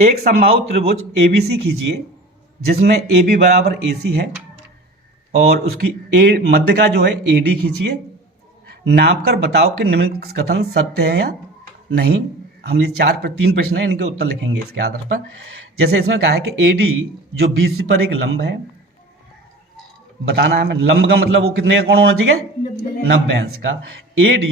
एक समबाहु त्रिभुज ABC खींचिए जिसमें AB बराबर AC है और उसकी मध्य का जो है AD खींचिए। नाप कर बताओ कि निम्न कथन सत्य है या नहीं। हम ये 3 प्रश्न है, इनके उत्तर लिखेंगे इसके आधार पर। जैसे इसमें कहा है कि AD जो BC पर एक लंब है, बताना है हमें। लंब का मतलब वो कितने का कोण होना चाहिए? 90 अंश का। AD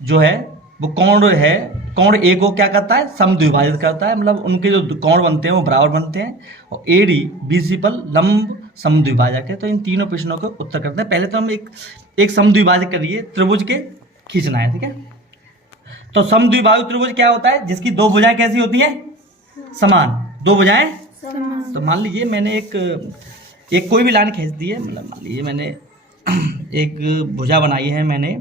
जो है वो कोण है, कोण A को क्या करता है? समद्विभाजित करता है, मतलब उनके जो कोण बनते हैं वो बराबर बनते हैं। और AD BC पर लंब समद्विभाजक है। तो इन तीनों प्रश्नों को उत्तर करते हैं। पहले तो हम एक समद्विभाजक करिए, त्रिभुज के खींचना है, ठीक है। तो समद्विबाहु त्रिभुज क्या होता है? जिसकी दो भुजाएं कैसी होती हैं? समान। दो भुजाएं समान। तो मान लीजिए मैंने एक कोई भी लाइन खींच दी है, मतलब मान लीजिए मैंने एक भुजा बनाई है, मैंने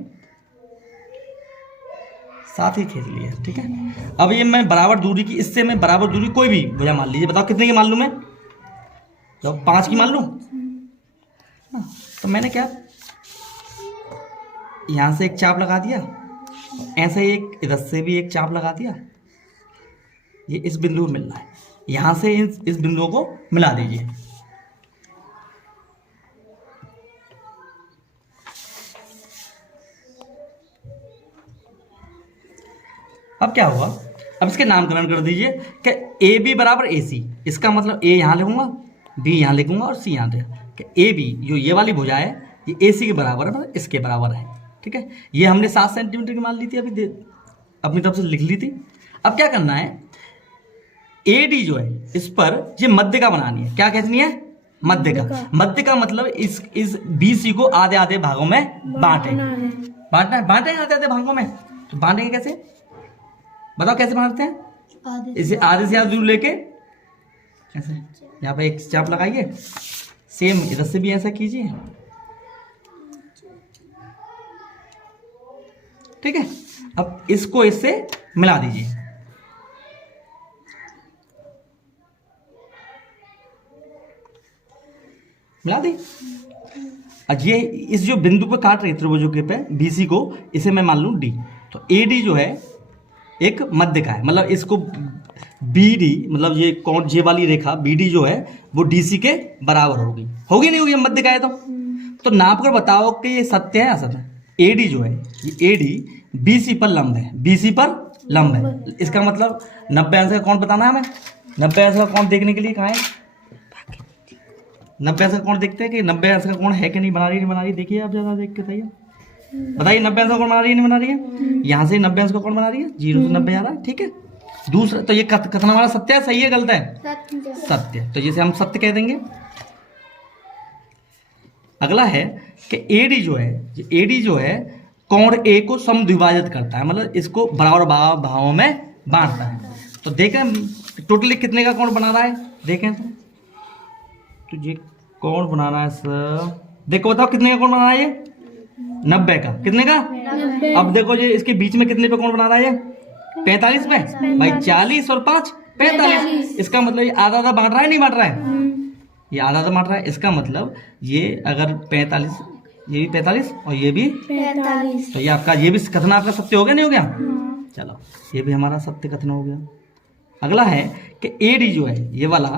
साथ ही खींच लिया, ठीक है। अब ये मैं बराबर दूरी की, इससे मैं बराबर दूरी कोई भी भुजा मान लीजिए, बताओ कितने की मान लूं मैं? तो 5 की मान लूं। तो मैंने क्या, यहां से एक चाप लगा दिया, ऐसे एक इधर से भी एक चाप लगा दिया। ये इस बिंदु में मिल रहा है, यहां से इस बिंदुओं को मिला दीजिए। अब क्या हुआ? अब इसके नामकरण कर दीजिए कि AB बराबर AC। इसका मतलब A यहां लिखूंगा, B यहां लिखूंगा और C यहां लिखूंगा कि AB जो ये वाली भुजा है ये AC के बराबर है, मतलब इसके बराबर है, ठीक है। ये हमने 7 सेंटीमीटर की मान ली थी, अभी अपनी तरफ से लिख ली थी। अब क्या करना है, AD जो है इस पर ये मध्य का बनानी है। क्या खींचनी है? मध्य का। मध्य का मतलब इस BC को आधे आधे भागों में बांटना है। बांटे आधे आधे भागों में। तो बांटेंगे कैसे? बताओ कैसे बांटते हैं? इसे आधे से आधे दूर लेके ऐसे यहाँ पे एक चाप लगाइए, सेम इधर से भी ऐसा कीजिए, ठीक है। अब इसको इससे मिला दीजिए। मिला दी। अब ये इस जो बिंदु पर काट रही त्रिभुजों के पे BC को, इसे मैं मान लूं D। तो AD जो है एक मध्य का है, मतलब इसको BD, मतलब ये कोण जे वाली रेखा BD जो है वो DC के बराबर होगी। होगी नहीं होगी? मध्य का है तो नाप कर बताओ कि ये सत्य है असत्य है। AD जो है ये AD BC पर लंब है, BC पर लंब है। इसका मतलब 90 अंश का कोण बताना है हमें। 90 अंश का कोण देखने के लिए कहाँ है? 90 अंश का कोण देखते हैं कि 90 अंश का कोण है कि नहीं, बना रही नहीं बना रही। देखिए आप ज़्यादा देख के बताइए, बताइए 90 अंश का कोण बना रही है नहीं बना रही है? यहाँ से 90 अंश का कोण बना रही है, 0 से 90 आ रहा है, ठीक है। दूसरा तो ये कथन हमारा सत्य है, सही है, गलत है? सत्य। तो जैसे हम सत्य कह देंगे। अगला है कि AD जो है कोण A को समद्विभाजित करता है, मतलब इसको बराबर भागों में बांटता है। तो देखें टोटली कितने का कोण बना रहा है, देखें तो ये कोण बना रहा है सर, देखो बताओ कितने का कोण बना रहा है? ये 90 का। कितने का? 90। अब देखो ये इसके बीच में कितने पे कोण बना रहा है? 45 पे। भाई 40 और 5 45। इसका मतलब ये आधा आधा बांट रहा है, नहीं बांट रहा है? ये आधा आधा बांट रहा है। इसका मतलब ये अगर 45, ये भी 45 और ये भी 45, तो ये आपका ये भी कथन आपका सत्य हो गया, नहीं हो गया? चलो ये भी हमारा सत्य कथन हो गया। अगला है कि AD जो है ये वाला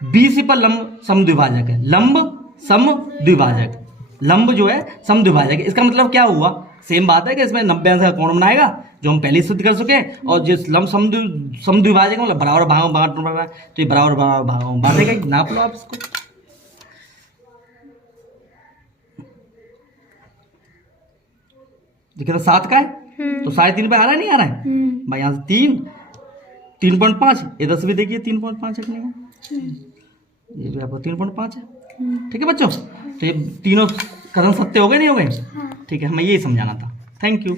BC पर लंब समद्विभाजक है। लंब समद्विभाजक, लंब जो है समद्विभाजक है। इसका मतलब क्या हुआ? सेम बात है कि इसमें 90 अंश का कोण बनाएगा, जो हम पहले सिद्ध कर चुके हैं। और जिस लंब समद्विभाजक मतलब बराबर भागों में बांटना पड़ रहा है, तो ये बराबर भागों में बांटेगा। नाप लो आप इसको। देखिए तो 7 का है, तो 3.5 पे आ रहा है, नहीं आ रहा है? भाई यहाँ से 3.5, इधर से भी देखिए 3.5 है कि नहीं? ये भी आपको 3.5 है, ठीक है बच्चों। तो ये तीनों कथन सत्य हो गए, नहीं हो गए? ठीक है, हमें यही समझाना था। Thank you.